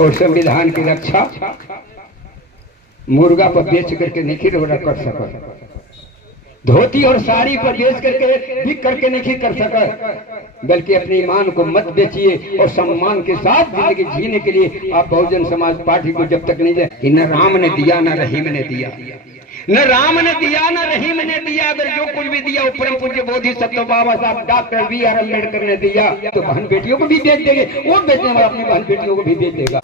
और संविधान की रक्षा मुर्गा पर बेच करके नहीं कर सका, धोती और साड़ी पर बेच करके बिक करके नहीं कर सका, बल्कि अपने ईमान को मत बेचिए और सम्मान के साथ जिंदगी जीने के लिए आप बहुजन समाज पार्टी को जब तक नहीं दे कि न राम ने दिया न रहीम ने दिया, न राम ने दिया न रहीम ने दिया, अगर जो कुछ भी दिया वो परम पूज्य बोधिसत्व बाबा साहब डॉक्टर B.R. अम्बेडकर ने दिया तो बहन बेटियों को भी बेच देंगे, वो बेचने वाला अपनी बहन बेटियों को भी बेच देगा।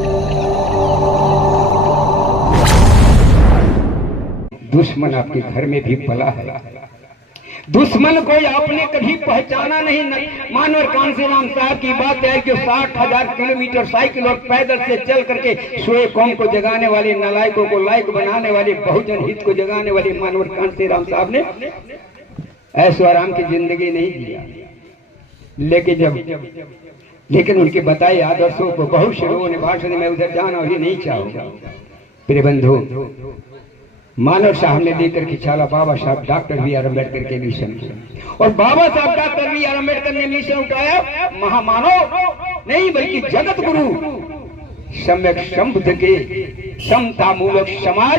दुश्मन आपके घर में भी पला है, दुश्मन को आपने कभी पहचाना नहीं। मानवर कांसीराम साहब की बात है कि 60,000 किलोमीटर साइकिल और पैदल से चल करके सोए कौम को जगाने वाले, नालायकों को लायक बनाने वाले, बहुजन हित को जगाने वाले मानवर कांसीराम साहब ने ऐशो आराम की जिंदगी नहीं जिया, लेकिन उनके बताए आदर्शों को बहुत से लोगों ने भाषण में उधर जाना और ये नहीं चाहूंगा। प्रिय बंधु, मानव साहब ने लेकर के चला बाबा साहब डॉक्टर B.R. अम्बेडकर के मिशन को, और बाबा साहब डॉक्टर B.R. अम्बेडकर ने मिशन उठाया महामानव नहीं बल्कि जगत गुरु सम्यक संबुद्ध के समता मूलक समाज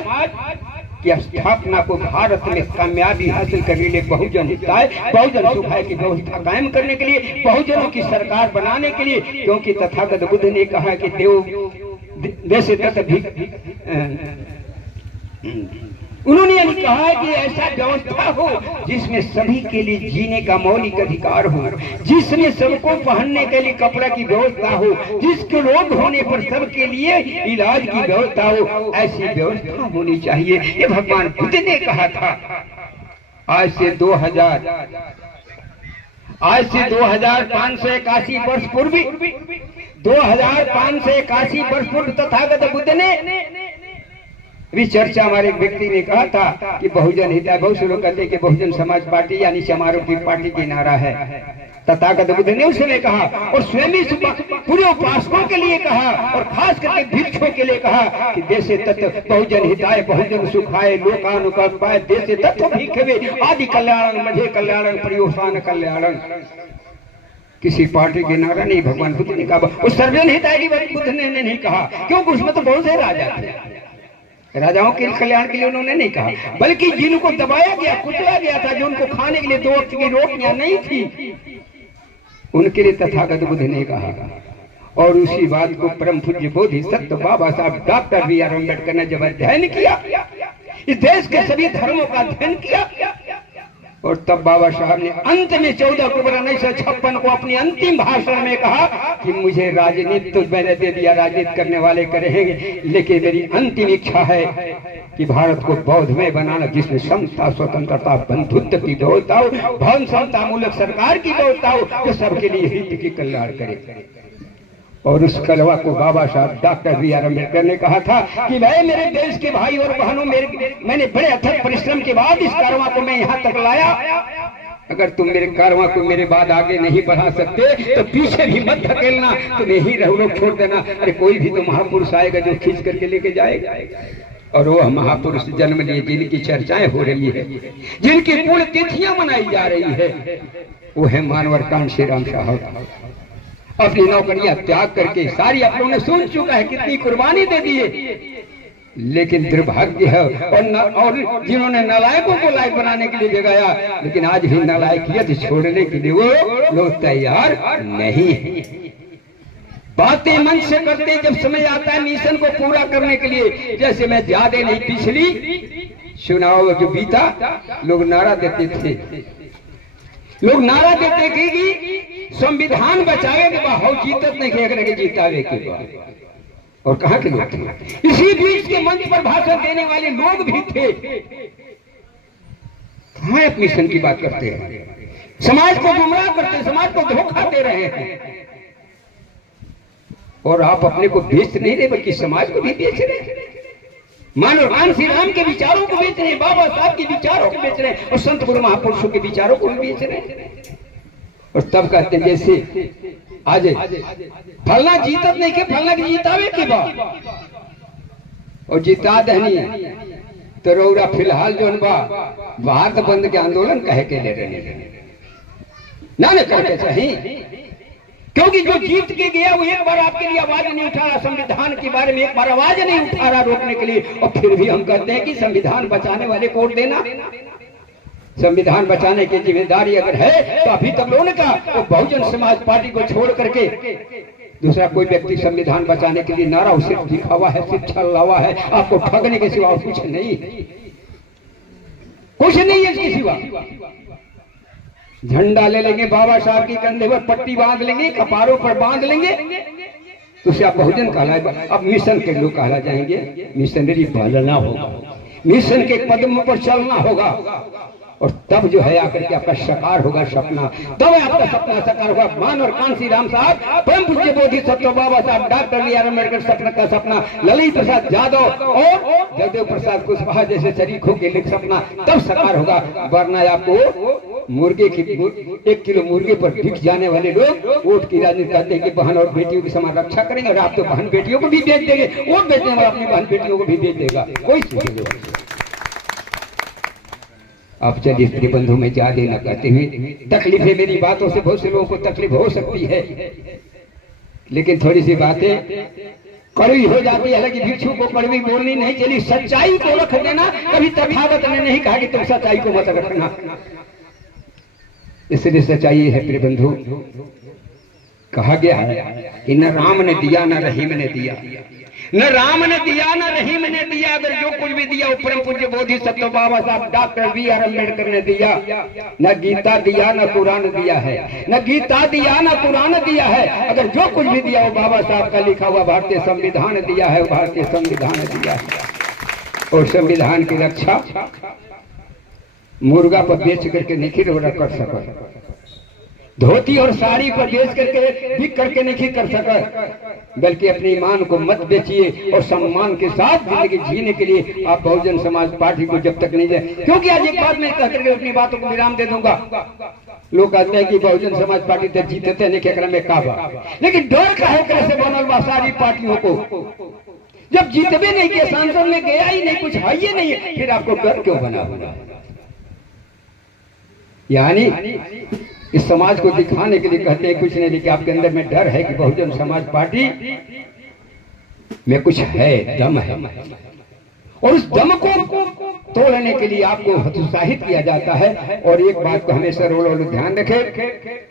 की स्थापना को भारत में कामयाबी हासिल करने के लिए, बहुजन हिताय बहुजन सुखाय की व्यवस्था कायम करने के लिए, बहुजनों की सरकार बनाने के लिए, क्योंकि तथागत बुद्ध ने कहा कि देव जैसे उन्होंने यह कहा है कि ऐसा व्यवस्था हो जिसमें सभी के लिए जीने का मौलिक अधिकार हो, जिसमें सबको पहनने के लिए कपड़ा की व्यवस्था हो, जिसके रोग होने पर सबके लिए इलाज की व्यवस्था हो, ऐसी व्यवस्था होनी चाहिए। ये भगवान बुद्ध ने कहा था। आज से 2581 वर्ष पूर्व 2581 वर्ष पूर्व तथागत बुद्ध ने भी चर्चा हमारे एक व्यक्ति ने कहा था कि बहुजन हिताय, बहुत से लोग कहते हैं कि बहुजन समाज पार्टी यानी समारोह की पार्टी की नारा है। तथागत बुद्ध ने उस समय कहा और स्वयं पूरे उपासकों के लिए कहा और खास करके भिक्षुओं के लिए कहा कि देशे तत्व बहुजन हिताय बहुजन सुखाय लोकानुकंपाय देशे तत्व भिक्षवे आदि कल्याणं मझे कल्याणं परियोसान कल्याणं। किसी पार्टी के नारा नहीं, भगवान बुद्ध ने कहा। उस सर्वजन हिताय की बात बुद्ध ने नहीं कहा, क्योंकि उसमें तो बहुत से राजा थे, राजाओं के कल्याण के लिए उन्होंने नहीं कहा, बल्कि जिनको दबाया गया कुचला गया था, जो उनको खाने के लिए 2 वक्त की रोटियां नहीं थी, उनके लिए तथागत बुद्ध ने कहा। और उसी बात को परम पूज्य बोधिसत्व बाबा साहब डॉक्टर B.R. अम्बेडकर ने जब अध्ययन किया, इस देश के सभी धर्मों का अध्ययन किया, और तब बाबा साहब ने अंत में 14 अक्टूबर 1956 को अपने अंतिम भाषण में कहा कि मुझे राजनीति तो मैंने दे दिया, राजनीति करने वाले करेंगे, लेकिन मेरी अंतिम इच्छा है कि भारत को बौद्धमय बनाना, जिसमें समता स्वतंत्रता बंधुत्व की व्यवस्था हो, भवन समता मूलक सरकार की व्यवस्था हो, जो सबके लिए हित की कल्याण करे। और उस कलवा को बाबा साहब डॉक्टर B.R. अम्बेडकर ने कहा था कि भाई मेरे देश के भाई और बहनों, मैंने बड़े अथक परिश्रम के बाद इस कारवां को मैं यहाँ तक लाया। अगर तुम मेरे कारवां को मेरे बाद आगे नहीं बढ़ा सकते तो पीछे भी मत धकेलना, तुम यही रहो, छोड़ देना। अरे कोई भी तो महापुरुष आएगा जो खींच करके लेके जाएगा, और वो महापुरुष जन्म लिए जिनकी चर्चाएं हो रही है, जिनकी पुण्य तिथियां मनाई जा रही है, वो है मानवर कांशीराम साहब। अपनी नौकरियां त्याग करके सारी आप लोगों ने सुन चुका है कितनी कुर्बानी दे दी है, लेकिन दुर्भाग्य है और जिन्होंने नालायकों को लायक बनाने के लिए जगाया, लेकिन आज भी नालायकियत छोड़ने के लिए वो लोग तैयार नहीं है। बातें मन से करते जब समय आता है मिशन को पूरा करने के लिए, जैसे मैं ज्यादा नहीं पिछली चुनाव जो बीता लोग नारा देते थे, लोग नारा देते थे कि संविधान बचावे के बाद जीतत नहीं के जीतावे के बाद, और कहां के लोग थे? इसी बीच के मंच पर भाषण देने वाले लोग भी थे। कहां आप मिशन की बात करते हैं? समाज को गुमराह करते हैं, समाज को धोखा दे रहे हैं, और आप अपने को बेच नहीं रहे बल्कि समाज को भी बेच रहे हैं। मानव कांशीराम के विचारों को बेच रहे हैं, बाबा साहब के विचारों को बेच रहे हैं, और संत गुरु महापुरुषों के विचारों को भी बेच रहे हैं। और तब कहते हैं जैसे आज फलना जीतत नहीं के फलना के जीतावे के बाद, और जीता दहनी तो रौरा फिलहाल जो भारत बंद के आंदोलन कहे के ले रहे ना करके चाहिए। क्योंकि जो जीत के गया वो एक बार आपके लिए आवाज नहीं उठा रहा, संविधान के बारे में एक बार आवाज नहीं उठा रहा रोकने के लिए, और फिर भी हम कहते हैं कि संविधान बचाने वाले को वोट देना। संविधान बचाने की जिम्मेदारी अगर है तो अभी तक लोगों ने कहा तो बहुजन समाज पार्टी को छोड़ करके दूसरा कोई व्यक्ति संविधान बचाने के लिए नारा सिर्फ दिखावा है, सिर्फ छलावा है, आपको ठगने के सिवा कुछ नहीं, कुछ नहीं है इसके सिवा। झंडा ले लेंगे, बाबा साहब की कंधे पर पट्टी बांध लेंगे, कपारों पर बांध लेंगे, तो उसे आप बहुजन कहलाए। अब मिशन के लोग कहला जाएंगे, मिशनरी बनना होगा, मिशन के कदम पर चलना होगा, और तब जो है आकर के आपका साकार होगा सपना, तब आपका सपना साकार होगा। मान और कांसी राम साहब, परम पूज्य बोधिसत्व बाबा साहब डॉक्टर बी.आर. अम्बेडकर सपना का सपना, ललित प्रसाद यादव और जगदेव प्रसाद कुशवाहा जैसे शरीकों के लिए सपना तब साकार होगा, वरना आपको मुर्गे की 1 किलो मुर्गे पर बिक जाने वाले लोग वोट की राजनीति करते हैं कि बहन और बेटियों की समान रक्षा करेंगे, और आप तो बहन बेटियों को भी बेच देंगे, वोट बेचने वाला अपनी बहन बेटियों को भी बेच देगा, कोई चीज। आप चलिए स्त्री बंधु में ज्यादा न कहते हुए, तकलीफ है मेरी बातों से बहुत से लोगों को तकलीफ हो सकती है, लेकिन थोड़ी सी बातें कड़वी हो जाती है। हालांकि भिक्षु को कड़वी बोलनी नहीं चली, सच्चाई को रख देना। कभी तथागत ने नहीं कहा कि तुम सच्चाई को मत रखना, इसलिए सच्चाई है प्रिय बंधु। कहा गया है कि न राम ने दिया न रहीम ने दिया, न राम ने दिया न रहीम ने दिया, अगर जो कुछ भी दिया वो परम पूज्य बोधिसत्व बाबा साहब डॉक्टर बी.आर. अम्बेडकर ने दिया। न गीता दिया न कुरान दिया है, न गीता दिया न कुरान दिया है, अगर जो कुछ भी दिया वो बाबा साहब का लिखा हुआ भारतीय संविधान दिया है, भारतीय संविधान दिया है। और संविधान की रक्षा मुर्गा पर बेच करके नहीं कर सका, धोती और साड़ी पर बेच करके बिक करके नहीं कर सका, बल्कि अपने ईमान को मत बेचिए और सम्मान के साथ जिंदगी जीने के लिए आप बहुजन समाज पार्टी को जब तक नहीं जाए। क्योंकि आज एक बात मैं कह करके अपनी बातों को विराम दे दूंगा। लोग कहते हैं कि बहुजन समाज पार्टी तो जीतते नहीं क्या में काबा, लेकिन डर का है कैसे बनल बा सारी पार्टियों को, जब जीतबे नहीं किया, सांसद में गया ही नहीं, कुछ है ही नहीं है, फिर आपको डर क्यों बना हुआ? यानी इस समाज को दिखाने के लिए कहते हैं कुछ नहीं, लेकिन आपके अंदर में डर है कि बहुजन समाज पार्टी में कुछ है, दम है, और उस दम को तोड़ने के लिए आपको हतोत्साहित किया जाता है। और एक बात को हमेशा रोल ध्यान रखे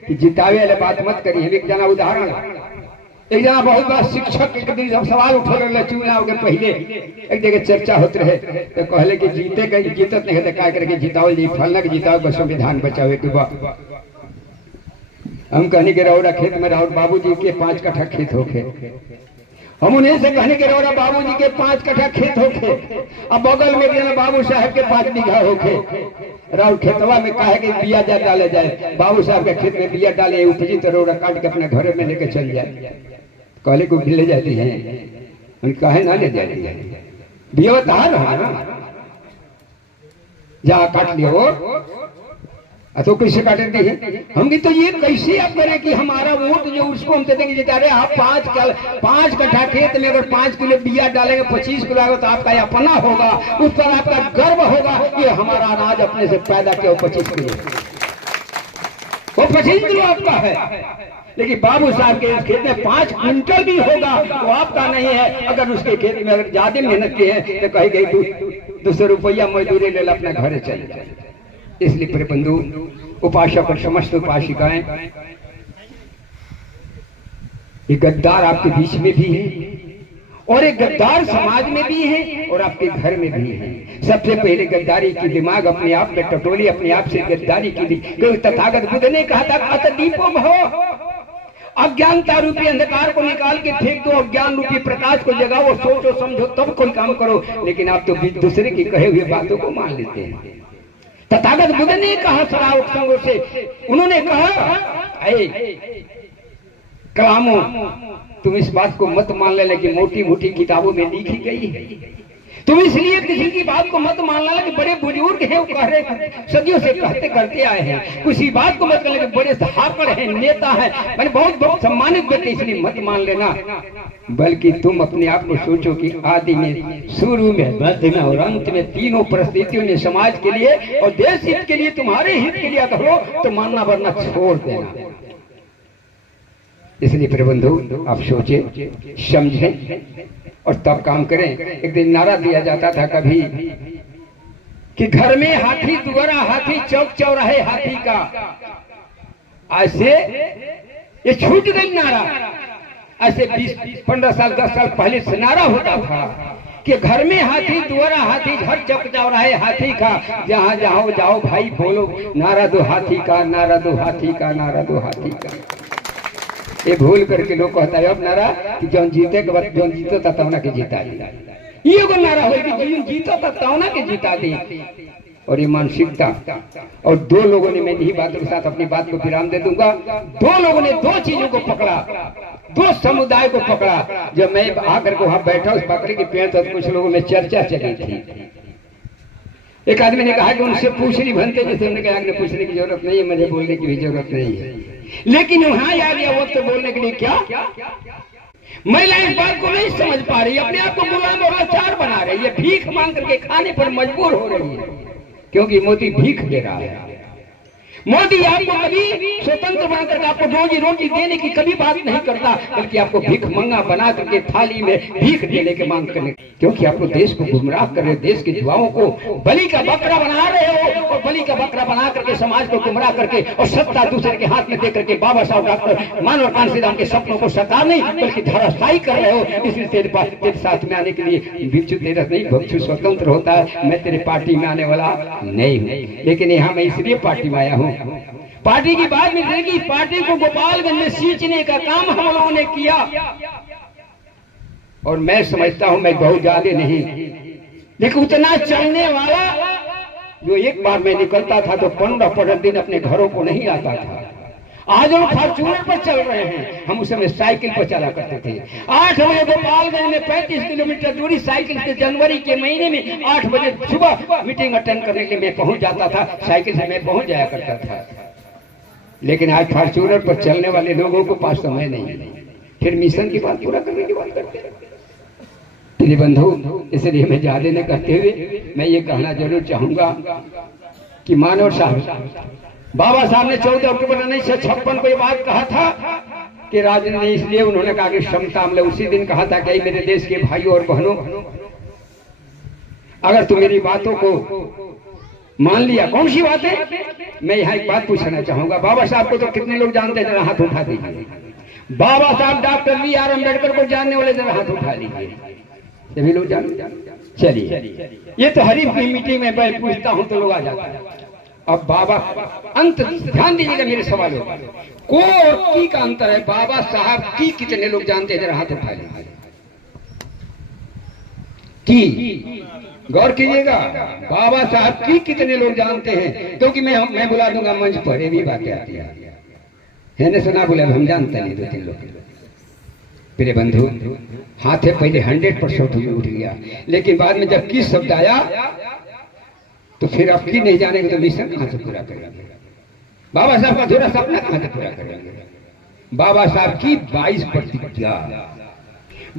कि जितावे वाले बात मत करिए। एक जना उदाहरण, एक जना बहुत बड़ा शिक्षक एक दिन जब सवाल उठो रहे चुनाव के पहले, एक जगह चर्चा होते रहे तो कहले कि जीते कहीं जीतत नहीं है, क्या करके जिताओ जी, फलना के जिताओ, बस संविधान बचावे के बाद। हम कहने के रौरा खेत में राउर बाबूजी के 5 कट्ठा खेत होके, हम उन्हें से कहने के रौरा बाबूजी के 5 कट्ठा खेत होके, अब बगल में बाबू साहब के 5 बीघा होके, राउर खेतवा में कहे कि बिया जा डाले जाए, बाबू साहब के खेत में बिया डाले उपजी तो रौरा काट के अपने घर में लेके चल जाए। कहले को भी ले जाती है, कहे ना ले जाती है, बिया जहाँ काट लिया तो कैसे काटेंगे हम भी, तो ये कैसे आप करें कि हमारा वोट जो उसको हम देंगे जिता रहे। आप 5 कट्ठा खेत में अगर 5 किलो बिया डालेंगे, 25 किलो आएगा, तो आपका अपना होगा, उस पर आपका गर्व होगा कि हमारा अनाज अपने से पैदा किया 25 किलो, वो 25 किलो आपका है। लेकिन बाबू साहब के इस खेत में 5 क्विंटल भी होगा वो आपका नहीं है। अगर उसके खेत में अगर ज्यादा मेहनत की है तो कही गई 200 रुपया मजदूरी ले ला, अपना घर चले जाए। इसलिए प्रिय बंधु, उपासक और समस्त उपासिकाएं, ये गद्दार आपके बीच में भी है और एक गद्दार समाज में भी है और आपके घर में भी है। सबसे पहले गद्दारी की दिमाग अपने आप में टटोली, अपने आप से गद्दारी की। क्योंकि तथागत बुद्ध ने कहा था अत दीपो भव, अज्ञानता रूपी अंधकार को निकाल के फेंक दो, अज्ञान रूपी प्रकाश को जगाओ, सोचो समझो तब कोई काम करो। लेकिन आप तो दूसरे की कहे हुए बातों को मान लेते हैं। तथागत बुद्ध ने कहा सराव संगों से, उन्होंने कहा कलामो तुम इस बात को मत मान ले, लेकिन मोटी मोटी किताबों में लिखी गई है। तुम इसलिए किसी की बात को मत मान लेना कि बड़े बुजुर्ग हैं, वो कह रहे सदियों से कहते करते आए हैं, किसी बात को मत कर लेना बड़े धाकड़ हैं, नेता हैं, मैंने बहुत बहुत सम्मानित व्यक्ति, इसलिए मत मान लेना। बल्कि तुम अपने आप को सोचो कि आदि में, शुरू में, मध्य में और अंत में तीनों परिस्थितियों में समाज के लिए और देश हित के लिए, तुम्हारे हित के लिए करो तो मानना वरना छोड़ देना। इसलिए प्रिय बंधु आप सोचें, समझें और तब काम करें। एक दिन नारा दिया जाता था कभी कि घर में हाथी दुआरा हाथी, चौक चौराहे हाथी का। ऐसे ये छूट गई नारा। ऐसे 20-15 साल 10 साल पहले से नारा होता था कि घर में हाथी दुआरा हाथी, घर चौक चौराहे हाथी का। जहां जहां जाओ भाई बोलो नारा दो हाथी का, नारा दो हाथी का, नारा दो हाथी का। ये भूल करके लोग कहता है अब नारा कि जौन जीते के बाद जौन जीतो था तौना के जीता दी। ये को नारा हो कि जीतो था तौना के जीता दी। और ये मानसिकता, और दो लोगों ने, मैं यही बातों के साथ अपनी बात को विराम दे दूंगा, दो लोगों ने दो चीजों को पकड़ा, दो समुदाय को पकड़ा। जब मैं आकर के वहां बैठा उस बकरी के पेड़ तो कुछ लोगों में चर्चा चली थी। एक आदमी ने कहा कि उनसे पूछनी बनते, जैसे उन्होंने कहा कि पूछने की जरूरत नहीं है, मुझे बोलने की भी जरूरत नहीं है। लेकिन वहां आ गया वक्त बोलने के लिए, क्या महिला इस बात को नहीं समझ पा रही, अपने आप को गुलाम और लाचार बना रही है, भीख मांग करके खाने पर मजबूर हो रही है, क्योंकि मोदी भीख दे रहा है। मोदी आपको कभी स्वतंत्र बनाकर आपको रोजी रोटी देने की कभी बात नहीं करता, बल्कि आपको भीख मंगा बना करके थाली में भीख देने के मांग करने, क्योंकि आपको देश को गुमराह कर रहे, देश के युवाओं को बलि का बकरा बना रहे हो, और बलि का बकरा बना करके समाज को गुमराह करके और सत्ता दूसरे के हाथ में दे करके बाबा साहब डॉक्टर मानव कांशीराम के सपनों को साकार नहीं बल्कि धराशायी कर रहे हो। इसलिए तेरे साथ में आने के लिए भिक्षु तेरा नहीं, भिक्षु स्वतंत्र होता है। मैं तेरे पार्टी में आने वाला नहीं हूँ, लेकिन यहाँ मैं इसलिए पार्टी में आया हूँ। पार्टी की बात में रहेगी, पार्टी को गोपालगंज में सींचने का काम हम लोगों ने किया, और मैं समझता हूं मैं बहुत ज्यादा नहीं, लेकिन उतना चलने वाला जो एक बार में निकलता था तो 15 दिन अपने घरों को नहीं आता था। आज हम फॉर्च्यूनर पर चल रहे हैं, हम उस समय साइकिल पर चला करते थे। 8 बजे गोपालगंज में 35 किलोमीटर दूरी साइकिल से जनवरी के महीने में 8 बजे सुबह मीटिंग अटेंड करने के लिए मैं पहुंच जाता था, साइकिल से मैं पहुंच जाया करता था। लेकिन आज फॉर्च्यूनर पर चलने वाले लोगों को पास समय नहीं है, फिर मिशन की बात पूरा करने की बात करते हैं। प्रिय बंधु, इसलिए मैं ज्यादा न करते हुए मैं ये कहना जरूर चाहूंगा कि मानव साहब, बाबा साहब ने 14 अक्टूबर 1956 को ये बात कहा था कि राजनीति, इसलिए उन्होंने कहा कि क्षमता, हमने उसी दिन कहा था कि मेरे देश के भाइयों और बहनों, अगर तुम मेरी बातों को मान लिया। कौन सी बात है? मैं यहाँ एक बात पूछना चाहूंगा। बाबा साहब को तो कितने लोग जानते हैं? जरा हाथ उठा दीजिए। बाबा साहब डॉक्टर B.R. अम्बेडकर को जानने वाले जरा हाथ उठा लीजिए। सभी लोग जानते? चलिए, ये तो हरीफ की मीटिंग में मैं पूछता हूँ तो लोग आ जाते हैं। अब बाबा, अंत ध्यान दीजिएगा मेरे सवालों को और की का अंतर है। बाबा साहब की कितने लोग जानते हैं? जरा हाथ उठा लीजिए। की गौर कीजिएगा, बाबा साहब की कितने लोग जानते हैं? क्योंकि मैं बुला दूंगा मंच पर, ये भी बातें आती है ना, सुना बोले हम जानते नहीं 2-3 लोग। मेरे बंधु, हाथ है पहले 100% उठ गया, लेकिन बाद में जब की शब्द आया तो फिर अब की नहीं जानेंगे तो मिशन कहां से पूरा करेंगे? बाबा साहब का अधूरा सपना कहां से पूरा करेंगे? बाबा साहब की 22 प्रतिज्ञा,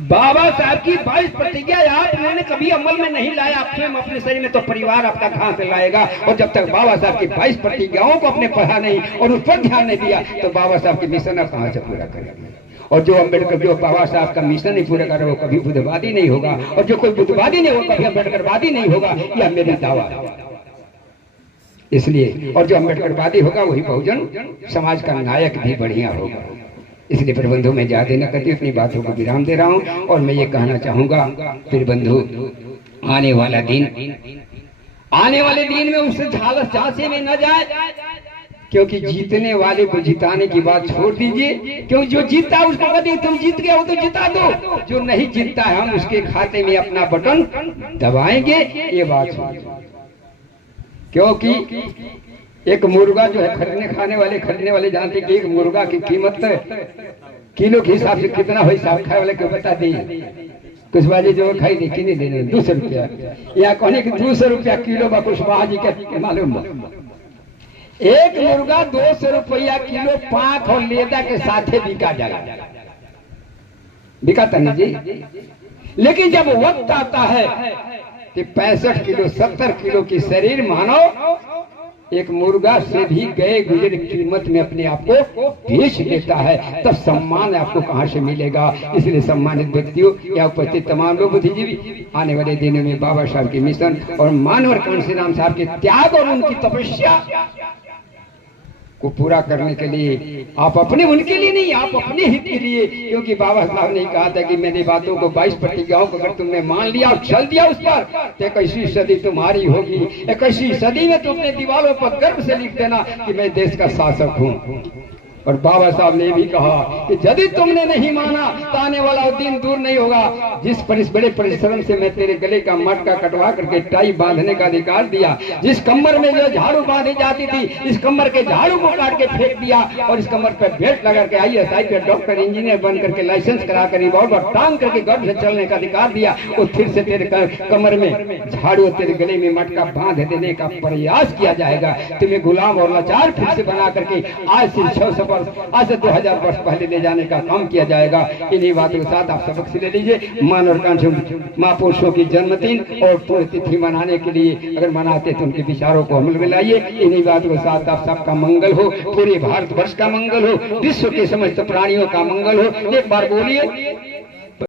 बाबा साहब की 22 प्रतिज्ञा आपने कभी अमल में नहीं लाया, स्वयं अपने शरीर में, तो परिवार आपका कहां से लाएगा? और जब तक बाबा साहब की 22 प्रतिज्ञाओं को आपने पढ़ा नहीं और उस पर ध्यान नहीं दिया तो बाबा साहब की मिशन आप कहां से पूरा करेंगे? और जो अम्बेडकर, जो बाबा साहब का मिशन नहीं पूरा कर रहा वो कभी बुद्धवादी नहीं होगा, और जो कोई बुद्धवादी नहीं होगा कभी अम्बेडकरवादी नहीं होगा। यह मेरी दावा है। इसलिए, और जो अम्बेडकरवादी होगा वही बहुजन समाज का नायक भी बढ़िया होगा। इसलिए फिर बंधु, मैं ज्यादा न करती अपनी बातों को विराम दे रहा हूं, और मैं ये कहना चाहूंगा फिर बंधु, आने वाले दिन में उससे झांसे में न जाए, क्योंकि जीतने वाले को जिताने की बात छोड़ दीजिए, क्योंकि जो जीतता है उसको कहते तुम जीत गए हो तो जिता दो, जो नहीं जीतता है हम उसके खाते में अपना बटन दबाएंगे, ये बात छोड़। क्योंकि एक मुर्गा जो है खरीदने वाले जानते कि एक मुर्गा की कीमत किलो के हिसाब से कितना हो, हिसाब खाए वाले को बता दी। कुछ बाजी जो खाई दे कि नहीं देने 200 रुपया, या कहने की 200 रुपया किलो बा कुशवाहा जी के मालूम। एक मुर्गा 200 रुपया किलो पांख और लेदा के साथ बिका जाएगा, बिकाता नहीं जी। लेकिन जब वक्त आता है कि 65 किलो 70 किलो की शरीर मानो एक मुर्गा से भी गए गुजरे कीमत में अपने आप को बेच देता है, तब सम्मान आपको कहां से मिलेगा। इसलिए सम्मानित व्यक्तियों या उपस्थित तमाम लोग बुद्धिजीवी, आने वाले दिनों में बाबा साहब के मिशन और मानवर कांशीराम साहब के त्याग और उनकी तपस्या को पूरा करने के लिए आप अपने, उनके लिए नहीं, आप अपने हित के लिए, क्योंकि बाबा साहब ने कहा था कि मेरी बातों को 22 प्रतिज्ञाओं को अगर तुमने मान लिया और चल दिया उस पर, तो 21वीं सदी तुम्हारी होगी। 21वीं सदी में तुम अपने दीवारों पर गर्व से लिख देना कि मैं देश का शासक हूँ। और बाबा साहब ने भी कहा कि यदि तुमने नहीं माना तो आने वाला दिन दूर नहीं होगा। जिस बड़े परिश्रम से मैं तेरे गले का मटका कटवा करके टाई बांधने का अधिकार दिया, जिस कमर में जो झाड़ू बांधी जाती थी, इस कमर के झाड़ू को काट के फेंक दिया और इस कमर पर बेल्ट लगा के IAS पे डॉक्टर इंजीनियर बन करके लाइसेंस करा कर रिवॉल्वर टांग करके गर्भ से चलने का अधिकार दिया, वो फिर से तेरे कमर में झाड़ू, तेरे गले में मटका बांध देने का प्रयास किया जाएगा। तुम्हें गुलाम और लाचार फिर से बना करके आज से आज से 2000 वर्ष पहले ले जाने का काम किया जाएगा। इन्हीं बातों के साथ आप सबक से ले लीजिए। मानव कांशी महापुरुषों की जन्मदिन और पुण्यतिथि मनाने के लिए अगर मनाते तो उनके विचारों को अमल में लाइए। इन्हीं बातों के साथ आप सबका मंगल हो, पूरे भारतवर्ष का मंगल हो, विश्व के समस्त प्राणियों का मंगल हो। एक बार बोलिए।